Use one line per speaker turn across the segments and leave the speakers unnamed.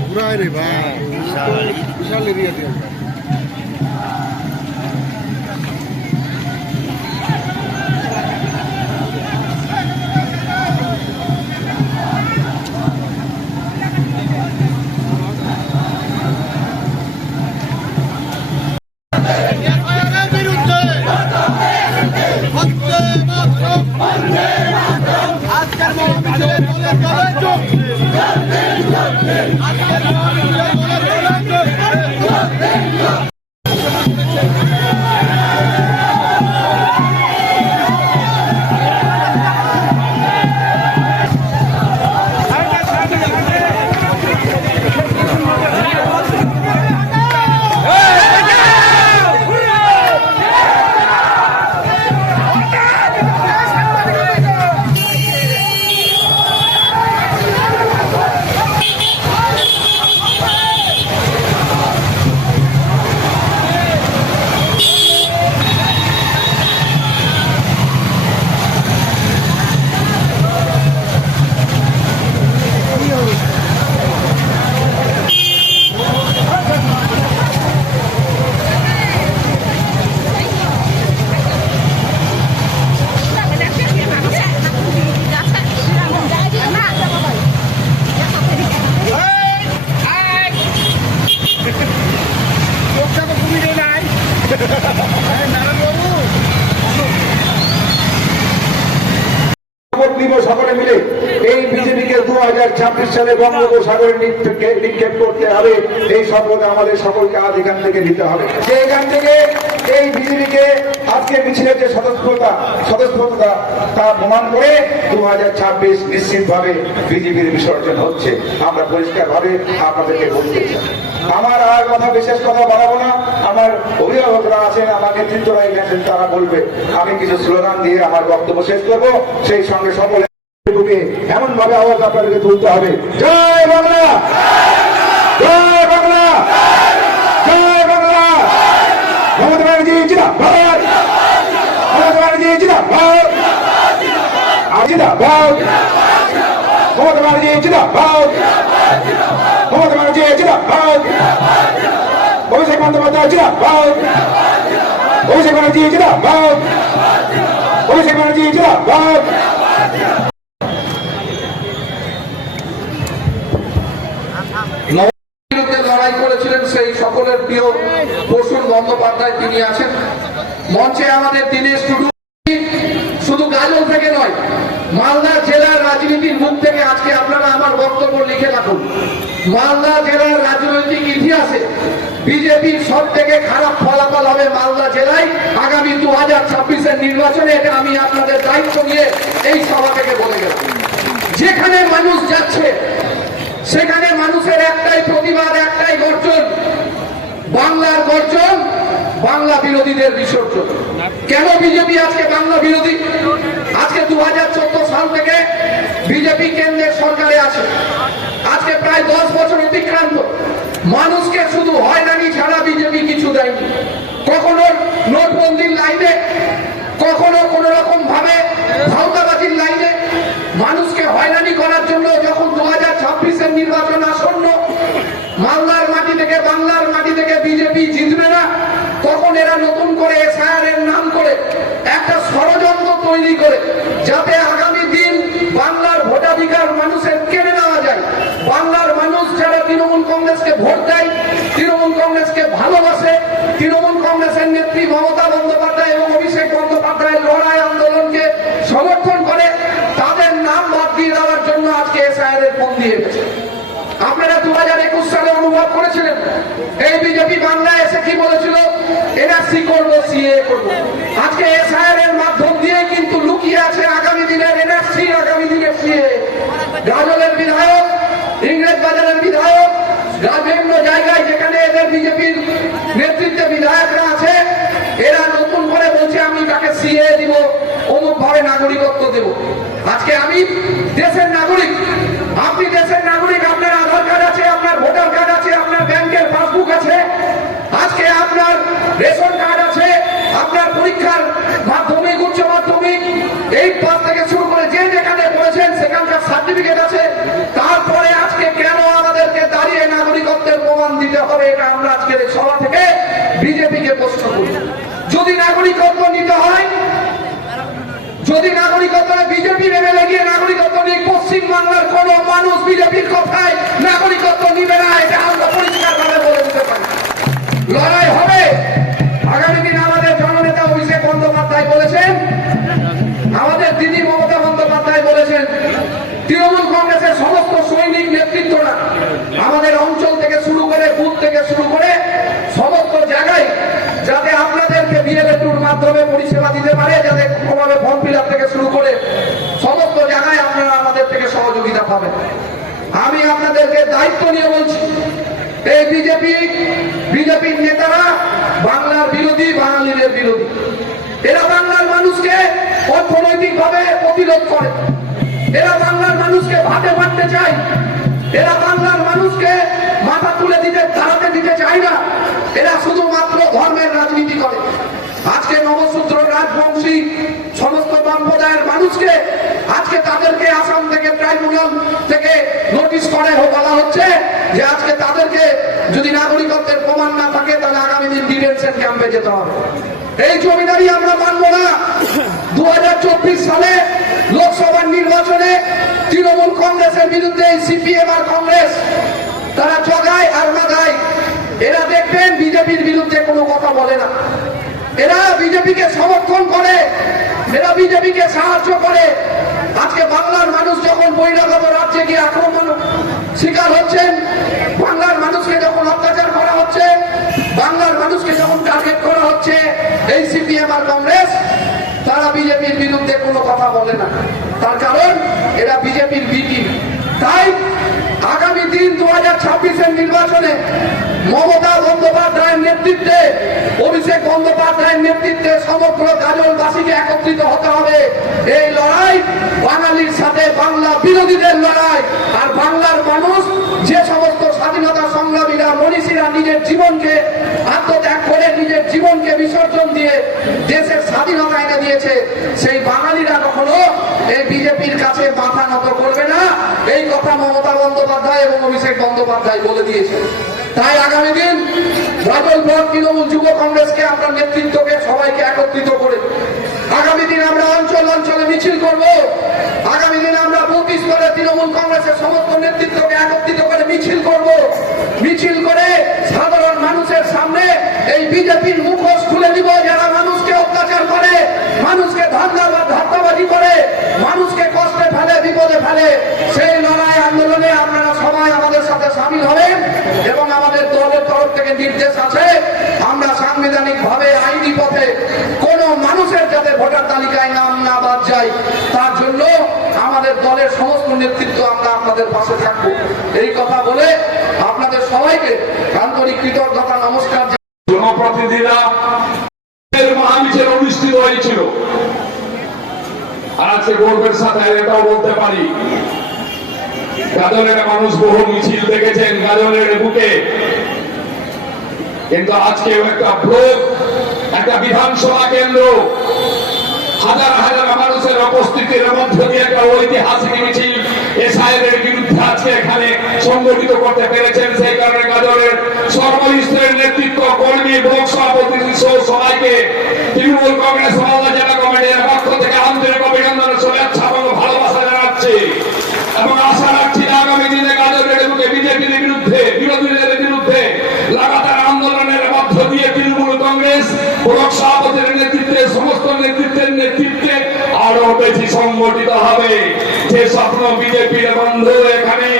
ঘুরায় রে ভাই। বিশাল। এরিয়া দিয়ে
বিজেপির বিসর্জন হচ্ছে। আমরা আপনাদেরকে বলতে আমার আর কথা বিশেষ কথা বাড়াবো না। আমার অভিভাবকরা আছেন, আমার নেতৃত্বরা তারা বলবে, আমি কিছু স্লোগান দিয়ে আমার বক্তব্য শেষ করব। সেই সঙ্গে সকলে বুকে এমন ভাবে আওয়াজ আপনাদেরকে তুলতে হবে। জয় বাংলা! জয় বাংলা! জয় বাংলা! মমতা ব্যানার্জি, জিন্দাবাদ! মমতা ব্যানার্জি, জিন্দাবাদ! জিন্দাবাদ! মমতা ব্যানার্জি, জিন্দাবাদ! মমতা ব্যানার্জি, জিন্দাবাদ! অভিষেক বন্দ্যোপাধ্যায়, জিন্দাবাদ! অভিষেক ব্যানার্জি, জিন্দাবাদ! অভিষেক ব্যানার্জি, জিন্দাবাদ
বিরুদ্ধে লড়াই করেছিলেন সেই সকলের প্রিয় প্রসূন বন্দ্যোপাধ্যায়, তিনি আছেন। মঞ্চে আমাদের দীনেশ টুডু। শুধু গাজল থেকে নয়, মালদা জেলার রাজনীতির মুখ থেকে আজকে আপনারা আমার বক্তব্য লিখে রাখুন। মালদা জেলার রাজনৈতিক ইতিহাসে বিজেপির সব থেকে খারাপ ফলাফল হবে মালদা জেলায় আগামী দু হাজার ছাব্বিশের নির্বাচনে, এটা আমি আপনাদের দায়িত্ব নিয়ে এই সভা থেকে বলে গেলাম। যেখানে মানুষ যাচ্ছে সেখানে মানুষের একটাই প্রতিবাদ, একটাই গর্জন। বাংলার গর্জন, বাংলা বিরোধীদের বিসর্জন। কেন বিজেপি আজকে বাংলা বিরোধী? আজকে দু হাজার চোদ্দ সাল থেকে বিজেপি কেন্দ্রের সরকারে আছে। আজকে প্রায় দশ বছর অতিক্রান্ত। মানুষকে শুধু হয়রানি ছাড়া বিজেপি কিছু দেয়নি। কখনো নোটবন্দির লাইনে, কখনো কোন রকম ভাবে ভাওতাবাজির লাইনে। মানুষকে হয়রানি করার জন্য যখন দু হাজার নির্বাচন আসন্ন। মালদার মাটি থেকে বাংলার মাটি থেকে বিজেপি জিতবে না। তখন এরা নতুন করে এসআইআর এর নাম করে একটা ষড়যন্ত্র তৈরি করে যাতে আগামী দিন বাংলার ভোটাধিকার মানুষের কেড়ে নেওয়া যায়। বাংলার মানুষ যারা তৃণমূল কংগ্রেসকে ভোট দেয়, তৃণমূল কংগ্রেসকে ভালোবাসে, তৃণমূল কংগ্রেসের নেত্রী মমতা বন্দ্যোপাধ্যায় এবং অভিষেক বন্দ্যোপাধ্যায়ের লড়াই আন্দোলনকে সমর্থন সালে অনুভব করেছিলেন। এই বিজেপি বাংলায় এসে কি বলেছিল? এনআরসি করব সিএ করব। আজকে এসআইআর এর মাধ্যম দিয়ে কিন্তু লুকিয়ে আছে আগামী দিনের এনআরসি আগামী দিনের সিএ। গাজলের বিধায়ক, ইংরেজ বাজারের বিধায়ক বিভিন্ন জায়গায় যেখানে এদের বিজেপির নেতৃত্বে বিধায়করা আছে, এরা নতুন করে বলছে, আমি তাকে সিএ দিব অমুক ভাবে নাগরিকত্ব দেব। আজকে আমি দেশের নাগরিক। আপনি দেশের নাগরিক, আপনার আধার কার্ড আছে, আপনার ভোটার কার্ড আছে, আপনার ব্যাংকের পাসবুক আছে। আজকে আপনার রেশন কার্ড আছে, আপনার পরীক্ষার মাধ্যমিক, উচ্চ মাধ্যমিক। এই পাস থেকে শুরু করে যে যেখানে পড়েছেন, সেখানকার সার্টিফিকেট আছে। তারপরে আজকে কেন আমাদেরকে দাঁড়িয়ে নাগরিকত্বের প্রমাণ দিতে হবে, এটা আমরা আজকে সভা থেকে বিজেপিকে প্রশ্ন করি। যদি নাগরিকত্ব নিতে হয় যদি নাগরিকত্ব বিজেপি নেমে লাগিয়ে নাগরিকত্ব নিয়ে পশ্চিমবাংলার কোন মানুষ বিজেপির কথায় নাগরিকত্ব নিবে না, এটা আমরা পরিষ্কার ভাবে বলে দিতে পারি। লড়াই হবে। আগামী দিন আমাদের জননেতা অভিষেক বন্দ্যোপাধ্যায় বলেছেন, আমাদের দিদি মমতা বন্দ্যোপাধ্যায় বলেছেন, তৃণমূল কংগ্রেসের সমস্ত সৈনিক নেতৃত্বরা আমাদের অঞ্চল থেকে শুরু করে বুথ থেকে শুরু করে সমস্ত জায়গায় যাতে আপনাদের আপনাদেরকে বিএলএটুর মাধ্যমে পরিষেবা দিতে পারে, যাতে কোনোভাবে ফর্ম ফিল থেকে শুরু করে সমস্ত জায়গায় আপনারা আমাদের থেকে সহযোগিতা পাবেন। আমি আপনাদেরকে দায়িত্ব নিয়ে বলছি, এই বিজেপি বিজেপির নেতারা বাংলার বিরোধী, বাঙালিদের বিরোধী। এরা বাংলার মানুষকে অর্থনৈতিক ভাবে প্রতিরোধ করে। এরা বাংলার মানুষকে ভাতে মারতে চায়। এরা বাংলার মানুষকে মাথা তুলে দিতে, দাঁড়াতে দিতে চায় না। এরা শুধুমাত্র ধর্মের রাজনীতি করে। আজকে নবসূত্র রাজবংশী সমস্ত সম্প্রদায়ের মানুষকে আজকে তাদেরকে আসাম থেকে ট্রাইব্যুনাল থেকে নোটিশ করে বলা হচ্ছে যে আজকে তাদেরকে যদি নাগরিকত্বের প্রমাণ না থাকে, তাহলে আগামী দিন ডিটেনশন ক্যাম্পে যেতে হবে। এই জমিদারি আমরা মানব না। দু হাজার চব্বিশ সালে লোকসভার নির্বাচনে তৃণমূল কংগ্রেসের বিরুদ্ধে সিপিএম আর কংগ্রেস তারা জগায় আর মাগায়। এরা দেখবেন বিজেপির বিরুদ্ধে কোনো কথা বলে না। এরা বিজেপিকে সমর্থন করে, এরা বিজেপিকে সাহায্য করে। আজকে বাংলার মানুষ যখন বহিরাগত রাজ্যে গিয়ে আক্রমণ শিকার হচ্ছেন, বাংলার মানুষকে যখন অত্যাচার করা হচ্ছে, বাংলার মানুষকে যখন টার্গেট করা হচ্ছে, এই সিপিএম আর কংগ্রেস, তারা বিজেপির বিরুদ্ধে কোনো কথা বলে না। তার কারণ, এরা বিজেপির বিটি তাই আগামী দিন দু হাজার ছাব্বিশের নির্বাচনে মমতা বন্দ্যোপাধ্যায়ের নেতৃত্বে, অভিষেক বন্দ্যোপাধ্যায়ের নেতৃত্বে সমগ্র গাজলবাসীকে একত্রিত হতে হবে। এই লড়াই বাঙালির সাথে বাংলা বিরোধীদের লড়াই। আর বাংলার মানুষ যে সমস্ত স্বাধীনতা সংগ্রামীরা, মনীষীরা নিজের জীবনকে আত্মত্যাগ করে নিজের জীবনকে বিসর্জন দিয়ে দেশের স্বাধীনতা এনে দিয়েছে, সেই বাঙালিরা কখনো এই বিজেপির কাছে মাথা নত করবে না। এই কথা মমতা বন্দ্যোপাধ্যায় এবং অভিষেক বন্দ্যোপাধ্যায় বলে দিয়েছে তাই আগামী দিন রাজল ব্লক তৃণমূল যুব কংগ্রেসকে আমরা নেতৃত্বকে সবাইকে একত্রিত করে আগামী দিন আমরা অঞ্চল অঞ্চলে মিছিল করব। আগামী দিন আমরা বুথ স্তরে তৃণমূল কংগ্রেসের সমস্ত নেতৃত্বকে একত্রিত করে মিছিল করব। মিছিল করে সাধারণ মানুষের সামনে এই বিজেপির মুখোশ খুলে দিব। যারা মানুষকে অত্যাচার করে, মানুষকে ধান্দাবাদ ধাপ্পাবাজি করে, মানুষকে কষ্টে ফেলে, বিপদে ফেলে, সেই লড়াই আন্দোলনে আপনারা সবাই আমাদের সামিল হবেন এবং আমাদের দলের তরফ থেকে নির্দেশ আছে, আমরা সাংবিধানিক ভাবে আইনি পথে কোন মানুষের যাতে ভোটার তালিকায় নাম না বাদ যায়, তার জন্য আমাদের দলের সমস্ত নেতৃত্ব আমরা আপনাদের পাশে থাকব। এই কথা বলে আপনাদের সবাইকে আন্তরিক কৃতজ্ঞতা, নমস্কার
জনপ্রতিনিধিরা মহামিছিল অনুষ্ঠিত হয়েছিল। আর আজকে গর্বের সাথে এটাও বলতে পারি। গাজলের মানুষ বহু মিছিল দেখেছেন গাজলের বুকে। কিন্তু আজকে একটা ব্লক একটা বিধানসভা কেন্দ্র। হাজার হাজার মানুষের উপস্থিতির মধ্য দিয়ে একটা ঐতিহাসিক মিছিল এসআইয়ের বিরুদ্ধে আজকে এখানে সংগঠিত করতে পেরেছেন। সেই কারণে গাজরের সর্বস্তরের নেতৃত্ব, কর্মী ব্লক সভাপতি সহ সবাইকে তৃণমূল কংগ্রেস মালদা জেলা কমিটির পক্ষ থেকে আন্তরিক অভিনন্দন শুভেচ্ছা সভাপতির নেতৃত্বে, সমস্ত নেতৃত্বের নেতৃত্বে আরও বেশি সংগঠিত হবে। যে স্বপ্ন বিজেপির বন্ধু এখানে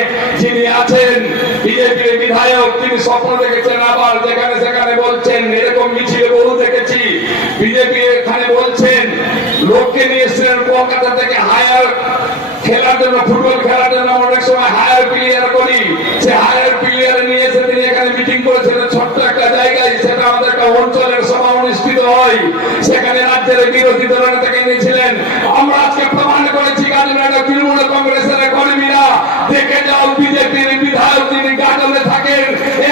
যিনি আছেন, বিজেপির বিধায়ক, তিনি স্বপ্ন দেখেছেন আবার, যেখানে সেখানে বলছেন, এরকম মিছিলে বহু দেখেছি। বিজেপি এখানে বলছেন, লোককে নিয়ে এসছেন কলকাতা থেকে হায়ার খেলার জন্য, ফুটবল খেলার জন্য অনেক সময় হায়ার প্লেয়ার রাজ্যের বিরোধী দলের থেকে নিয়েছিলেন আমরা আজকে প্রমাণ করেছি, গাজীপুরের তৃণমূল কংগ্রেসের কর্মীরা দেখে যাও, বিজেপির বিধায়ক যিনি গাজলে থাকেন,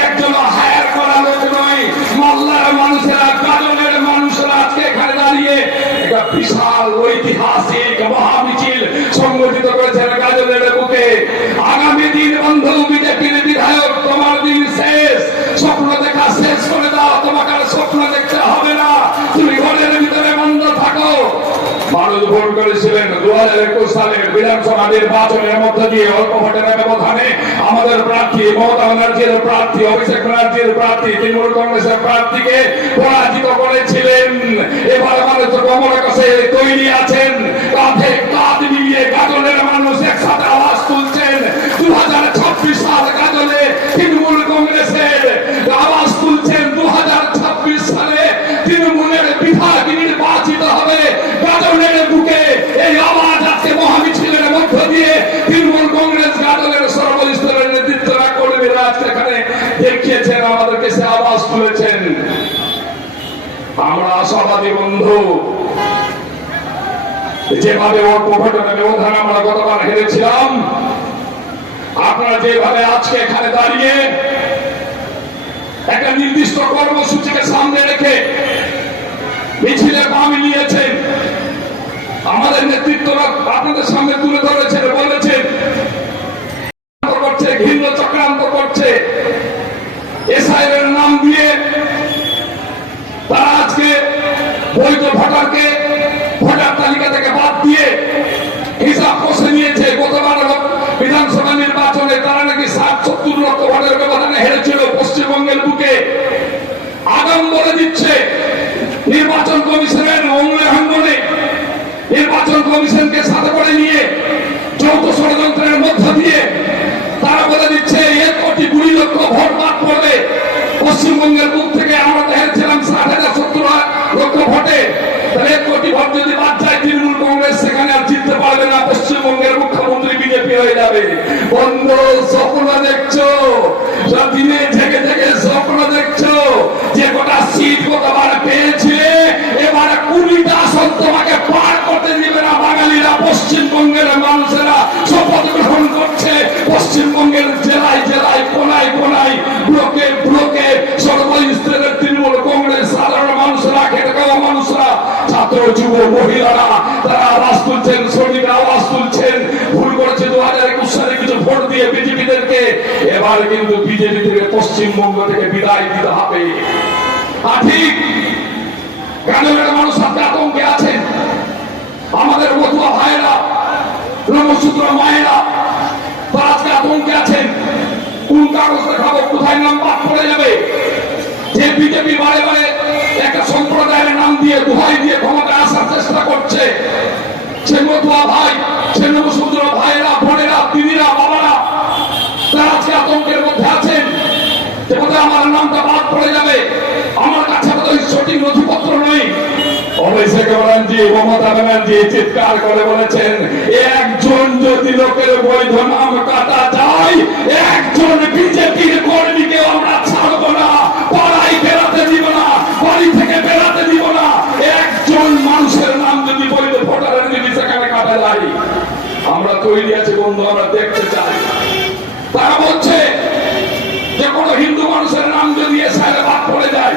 একজন হায়ার করা লোক নয় মাল্লার মানুষেরা গাজলের মানুষেরা আজকে এখানে দাঁড়িয়ে একটা বিশাল ঐতিহাসিক মহামিছিল মানুষ ভোট করেছিলেন দু হাজার একুশ সালের বিধানসভা নির্বাচনের মধ্য দিয়ে অল্প ভোটের ব্যবধানে আমাদের প্রার্থী মমতা ব্যানার্জির প্রার্থী, অভিষেক ব্যানার্জির প্রার্থী, তৃণমূল কংগ্রেসের প্রার্থীকে পরাজিত করেছিলেন। এবার মানুষ কমল কাছে তৈরি আছেন। কাঁধে আমরা বন্ধু, যেভাবে অল্প ভোটের ব্যবধান আমরা গতবার হেরেছিলাম, আপনারা যেভাবে আজকে এখানে দাঁড়িয়ে একটা নির্দিষ্ট কর্মসূচিকে সামনে রেখে মিছিলে পা মিলিয়েছেন আমাদের নেতৃত্বরা আপনাদের সামনে তুলে ধরেছেন, বলেছেন, করছে, ঘৃণ্য চক্রান্ত করছে, এসআইয়ের নাম দিয়ে তারা আজকে বৈধ ভোটারকে ভোটার তালিকা থেকে বাদ দিয়ে হিসাব কষে নিয়েছে গতবার বিধানসভা নির্বাচনে তারা নাকি ষাট সত্তর লক্ষ ভোটের ব্যবধানে হেরেছিল পশ্চিমবঙ্গের বুকে। আগাম বলে দিচ্ছে, নির্বাচন কমিশনের অঙ্গনে নির্বাচন কমিশনকে সাথে করে নিয়ে যৌথ ষড়যন্ত্রের মধ্য দিয়ে তারা বলে দিচ্ছে, এক কোটি কুড়ি লক্ষ ভোট বাদ পড়বে পশ্চিমবঙ্গের হয়ে যাবে। বন্ধ স্বপ্ন দেখছ। দিনে থেকে থেকে স্বপ্ন দেখছ। যে গোটা সিট গতবার পেয়েছিলে এবারে কুড়িটা আসন তোমাকে পার করতে দিবে না বাঙালিরা, পশ্চিমবঙ্গের মানুষেরা। শপথ গ্রহণ করছে পশ্চিমবঙ্গের জেলায় জেলায়, কোনায় কোনায়, ব্লকে ব্লকে। সর্বস্তরের তৃণমূল কংগ্রেস, সাধারণ মানুষরা, খেটে মানুষরা, ছাত্র, যুব, মহিলারা, তারা আওয়াজ তুলছেন, শ্রমিকরা আওয়াজ করেছে দু হাজার একুশ সালে কিছু ভোট দিয়ে বিজেপিদেরকে এবার কিন্তু বিজেপি থেকে পশ্চিমবঙ্গ থেকে বিদায় দিতে হবে। ঠিক গ্রামের মানুষ আতঙ্কে আছেন। আমাদের মতুয়া ভাইয়েরা, ব্রহ্মসূত্র মায়েরা আজকে আতঙ্কে আছেন। কোন কাগজ দেখাবো, কোথায় নাম বাদ পড়ে যাবে? যে বিজেপি বারে বারে একটা সম্প্রদায়ের নাম দিয়ে দোহাই চিৎকার করে বলেছেন, একজন যদি লোকের বৈধ নাম কাটা যায়, একজন বিজেপির কর্মীকে আমরা ছাড়বো না, পাড়ায় বেড়াতে দিব না, বাড়ি থেকে বেড়াতে দিব না। মানুষের নাম যদি আমরা তৈরি আছি বন্ধু, আমরা দেখতে চাই। তারা বলছে যে কোনো হিন্দু মানুষের নাম যদি এসআইরে বাদ পড়ে যায়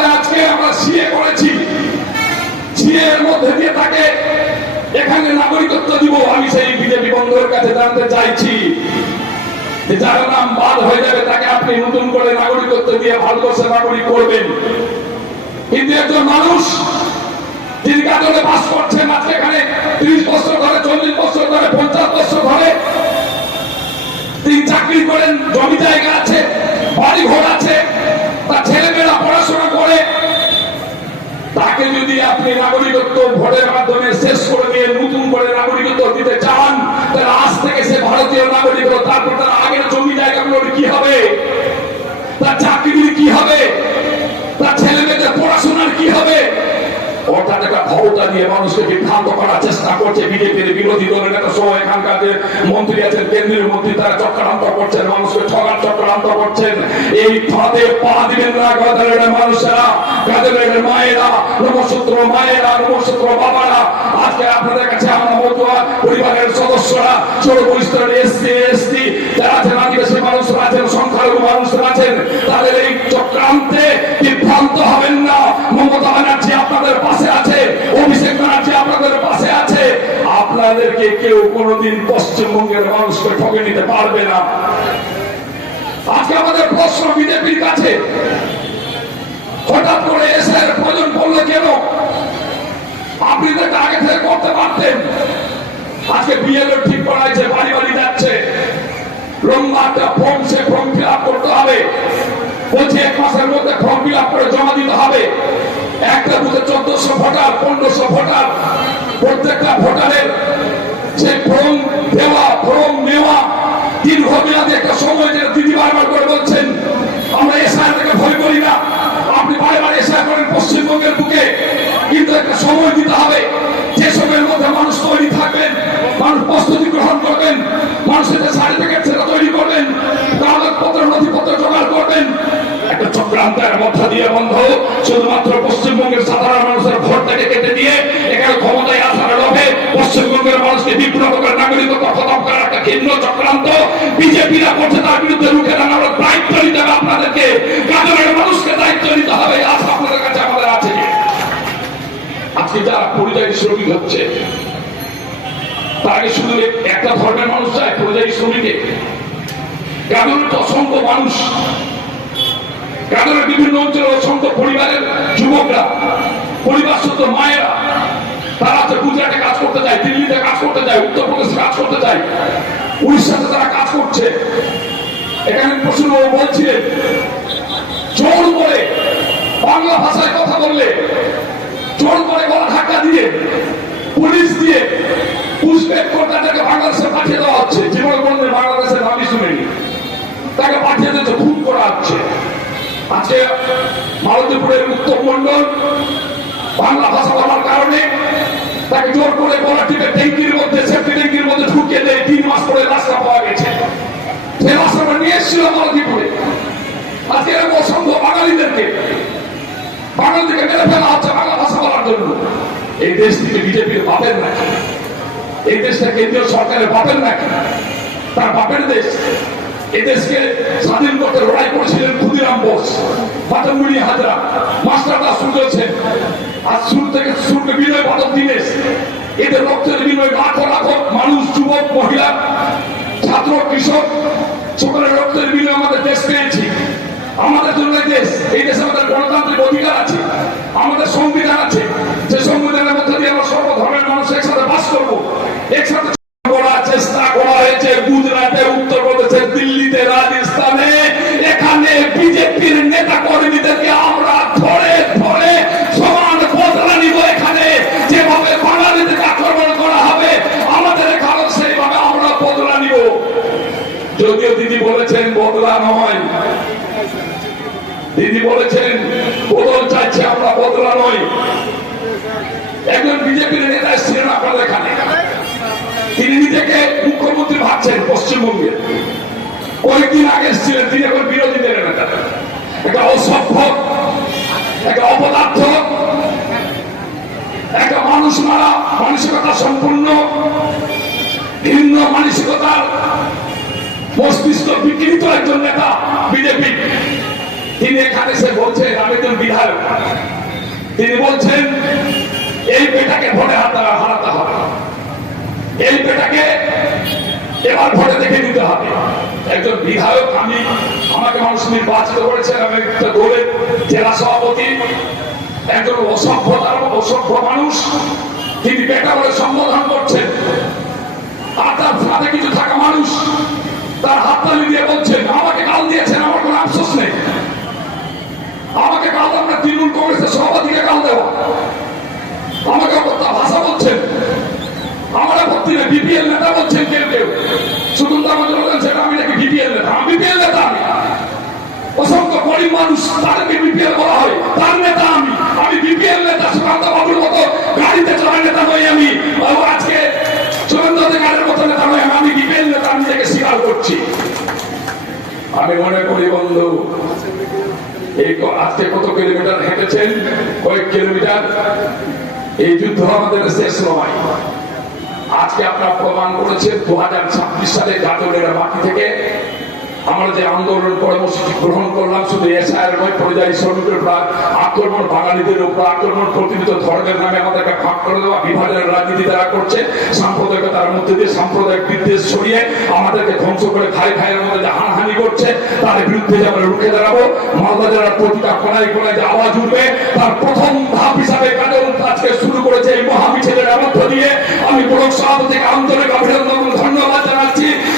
তাহলে আজকে আমরা সিএ করেছি সিএ মধ্যে দিয়ে তাকে এখানে নাগরিকত্ব দিব। আমি সেই বিজেপি বন্ধুর কাছে জানতে চাইছি যে যার নাম বাদ হয়ে যাবে, তাকে আপনি নতুন করে নাগরিকত্ব দিয়ে ভারতবর্ষের নাগরিক করবেন। কিন্তু একজন মানুষ, যিনি বাস করছেন আজকে এখানে তিরিশ বছর ধরে, চল্লিশ বছর ধরে, পঞ্চাশ বছর ধরে। তিনি চাকরি করেন, জমি জায়গা আছে বাড়ি ঘর আছে, তার ছেলেমেয়েরা তাকে যদি আপনি নাগরিকত্ব ভোটের মাধ্যমে শেষ করে দিয়ে নতুন করে নাগরিকত্ব দিতে চান, তাহলে আজ থেকে সে ভারতীয় নাগরিক হলো। তারপর তার আগের জমি জায়গাগুলোর কি হবে তার চাকরির কি হবে তার ছেলে মেয়েদের পড়াশোনার কি হবে অর্থাৎ একটা দিয়ে মানুষকে বিভ্রান্ত করার চেষ্টা করছে। বিজেপির বিরোধী দলের এখানকার যে মন্ত্রী আছেন, কেন্দ্রীয় মন্ত্রী, তারা চক্রান্ত করছেন, মানুষকে চক্রান্ত করছেন। এই ফাঁদে পা দিবেন না মানুষেরা মায়েরা মায়েরা বাবারা। আজকে আপনাদের কাছে আমরা মতুয়া পরিবারের সদস্যরা এসসি, এসটি যারা আছেন, আদিবাসী মানুষরা আছেন, সংখ্যালঘু মানুষরা আছেন, তাদের এই চক্রান্তে বিভ্রান্ত হবেন আপনাদেরকে কেউ কোনোদিন পশ্চিমবঙ্গের মানুষকে ঠকে নিতে পারবে না। আজকে আমাদের প্রশ্ন বিজেপির কাছে, হঠাৎ করে এসে প্রয়োজন পড়ল কেন? আপনি তো আগে থেকে করতে পারতেন। আজকে বিএলও ঠিক করা হয়েছে বাড়ি বাড়ি যাচ্ছে। লম্বা একটা ফর্ম সে ফর্ম ফিল করতে হবে। বলছে এক মাসের মধ্যে ফর্ম ফিল করে জমা দিতে হবে। একটা বুথে চোদ্দশো ভোটার, পনেরোশো ভোটার, প্রত্যেকটা ভোটারের সেই ফর্ম দেওয়া ফর্ম নেওয়া। দীর্ঘমেয়াদী একটা সময় যেটা দিদি বারবার করে বলছেন, আমরা এসআই থেকে ভয় করি না। আপনি বারে বারে এসআই করেন পশ্চিমবঙ্গের বুকে। কিন্তু একটা সময় দিতে হবে। যে সময়ের মধ্যে মানুষ তৈরি থাকবেন, মানুষ প্রস্তুতি গ্রহণ করবেন, মানুষের যে সার্টিফিকেট সেটা তৈরি করবেন, কাগজপত্র, নথিপত্র জোগাড় করবেন। একটা চক্রান্তের মধ্য দিয়ে বন্ধ। শুধুমাত্র পশ্চিমবঙ্গের সাধারণ মানুষের ভোটটাকে কেটে দিয়ে এখানে ক্ষমতায় লোভে পশ্চিমবঙ্গের মানুষকে বিপ্লব করে, নাগরিকত্ব খতম করার একটা ভিন্ন চক্রান্ত বিজেপিরা করছে, তার বিরুদ্ধে রুখে দাঁড়ানোর দায়িত্ব নিতে হবে আপনাদেরকে। গাজরের মানুষকে দায়িত্ব নিতে হবে আশা আপনাদের কাছে আমাদের আছে। আজকে যারা পরিযায়ী শ্রমিক হচ্ছে তাকে শুধু একটা ধর্মের মানুষ চায়, পরিযায়ী শ্রমিকে। তো অসংখ্য মানুষ, গ্রামের বিভিন্ন অঞ্চলে অসংখ্য পরিবারের যুবকরা পরিবার মায়েরা তারা হচ্ছে গুজরাটে কাজ করতে যায়, দিল্লিতে কাজ করতে যায়, উত্তরপ্রদেশে কাজ করতে যায়, উড়িষ্যাতে তারা কাজ করছে। এখানে প্রশ্নবাবু বলছিলেন, জোর করে বাংলা ভাষায় কথা বললে, জোর করে গলা ধাক্কা দিয়ে, পুলিশ দিয়ে পুষ্পের কর্তাটাকে বাংলাদেশে পাঠিয়ে দেওয়া হচ্ছে। জীবন বন্ধু বাংলাদেশের নামই শুনেনি। তাকে পাঠিয়ে দিতে খুন করা হচ্ছে। আজকে মালতীপুরের উত্তম মন্ডল বাংলা ভাষা বলার কারণে তাকে জোর করে গলা টিপে ট্যাঙ্কির মধ্যে, সেফটি ট্যাঙ্কির মধ্যে ঢুকিয়ে দেয়, তিন মাস পরে লাশটা পাওয়া গেছে। সেই লাশটা নিয়ে এসেছিল মালতীপুরে আজকে এরকম অসংখ্য বাঙালিদেরকে। বাঙালিদেরকে মেরে ফেলা হচ্ছে বাংলা ভাষা বলার জন্য। এই দেশ থেকে বিজেপির বাপের নাকি এই দেশটা কেন্দ্রীয় সরকারের বাপের নাকি তার বাপের দেশ। এই দেশকে স্বাধীন করতে লড়াই করেছিলেন ক্ষুদিরাম বোস পাতঙ্গুড়ি হাজরা। এদের রক্তের বিনয় লাখো লাখো মানুষ, যুবক, মহিলা, ছাত্র, কৃষক, সকলের রক্তের বিনয় আমাদের দেশ পেয়েছি। আমাদের জন্য এই দেশ, এই দেশে আমাদের গণতান্ত্রিক অধিকার আছে, আমাদের সংবিধান আছে। যে সংবিধানের মধ্যে দিয়ে আমরা সর্বধর্মের মানুষ একসাথে বাস করব। একসাথে করার চেষ্টা করা হয়েছে গুজরাটে, উত্তরপ্রদেশে, দিল্লিতে, রাজস্থানে। এখানে বিজেপির নেতা কর্মীদেরকে আমরা দিদি বলেছেন, বদল চাইছে আমরা, বদলা নয় একজন বিজেপির নেতা এসেছিলেন আপনাদের এখানে। তিনি নিজেকে মুখ্যমন্ত্রী ভাবছেন পশ্চিমবঙ্গে। কয়েকদিন আগে এসেছিলেন, তিনি এখন বিরোধীদের নেতা। একটা অসভ্য, একটা অপদার্থ, একটা মানুষ মারা, মানসিকতা সম্পূর্ণ ভিন্ন মানসিকতার মস্তিষ্ক বিকৃত একজন নেতা, বিজেপি। তিনি এখানে এসে বলছেন, আমি একজন বিধায়ক। তিনি বলছেন, এই বেটাকে ভোটে হাতা- হারাতে হবে। এই বেটাকে এবার ভোটে দেখে নিতে হবে। একজন বিধায়ক আমি, আমাকে মানুষ নির্বাচিত করেছেন আমি একটা দলের জেলা সভাপতি, একজন অসভ্যতার, অসভ্য মানুষ। তিনি বেটা বলে সম্বোধন করছেন। আর তার কিছু থাকা মানুষ, তার হাততালি দিয়ে বলছেন, আমাকে আমাকে কাল আপনার তৃণমূল কংগ্রেসের সভাপতিকে কাল দেওয়া। আমাকে ভাষা বলছেন। আমরা ভর্তি না বিপিএল নেতা বলছেন কেউ কেউ সেটা আমি নাকি বিপিএল নেতা? আমি বিপিএল নেতা আমি। অসংখ্য গরিব মানুষ, তাদেরকে বিপিএল বলা হয়। তার নেতা আমি। আমি বিপিএল নেতা, সুকান্ত বাবুর মতো গাড়িতে চলার নেতা নই আমি। আজকে সুরেন্দ্র অধিকারের মতো নেতা নই আমি। বিপিএল নেতা, আমি নিজেকে স্বীকার করছি। আমি মনে করি বন্ধু এই আজকে কত কিলোমিটার হেঁটেছেন? কয়েক কিলোমিটার। এই যুদ্ধ আমাদের শেষ নয় আজকে আপনারা প্রমাণ করেছেন দু হাজার ছাব্বিশ সালে জাতীয় মাটি থেকে আমরা যে আন্দোলন কর্মসূচি গ্রহণ করলাম, শুধু এসআইয়ের নয়, পরিযায়ী শ্রমিকের উপর আক্রমণ, বাঙালিদের উপর আক্রমণ প্রতিনিধিত ধর্মের নামে আমাদেরকে ভাগ করে দেওয়া, বিভাজনের রাজনীতি তারা করছে সাম্প্রদায়িকতার মধ্যে দিয়ে সাম্প্রদায়িক বিদ্বেষ ছড়িয়ে আমাদেরকে ধ্বংস করে ভাই ভাইয়ের মধ্যে যে হানাহানি করছে, তার বিরুদ্ধে যে আমরা রুখে দাঁড়াবো, মালদা জেলার প্রতিটা কোনায় কোনায় যে আওয়াজ উঠবে, তার প্রথম ধাপ হিসাবে কাজল আজকে শুরু করেছে এই মহা সংগঠক সভাপতিকে আন্তরিক অভিনন্দন ধন্যবাদ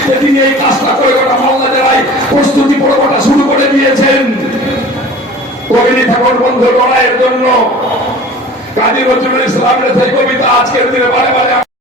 যে তিনি এই কাজটা করে গোটা মালদা জেলায় প্রস্তুতি পর্বটা শুরু করে দিয়েছেন। কবিনী ঠাকুর বন্ধু লড়াইয়ের জন্য কাজী নজরুল ইসলামের সেই কবিতা আজকের দিনে বারে বারে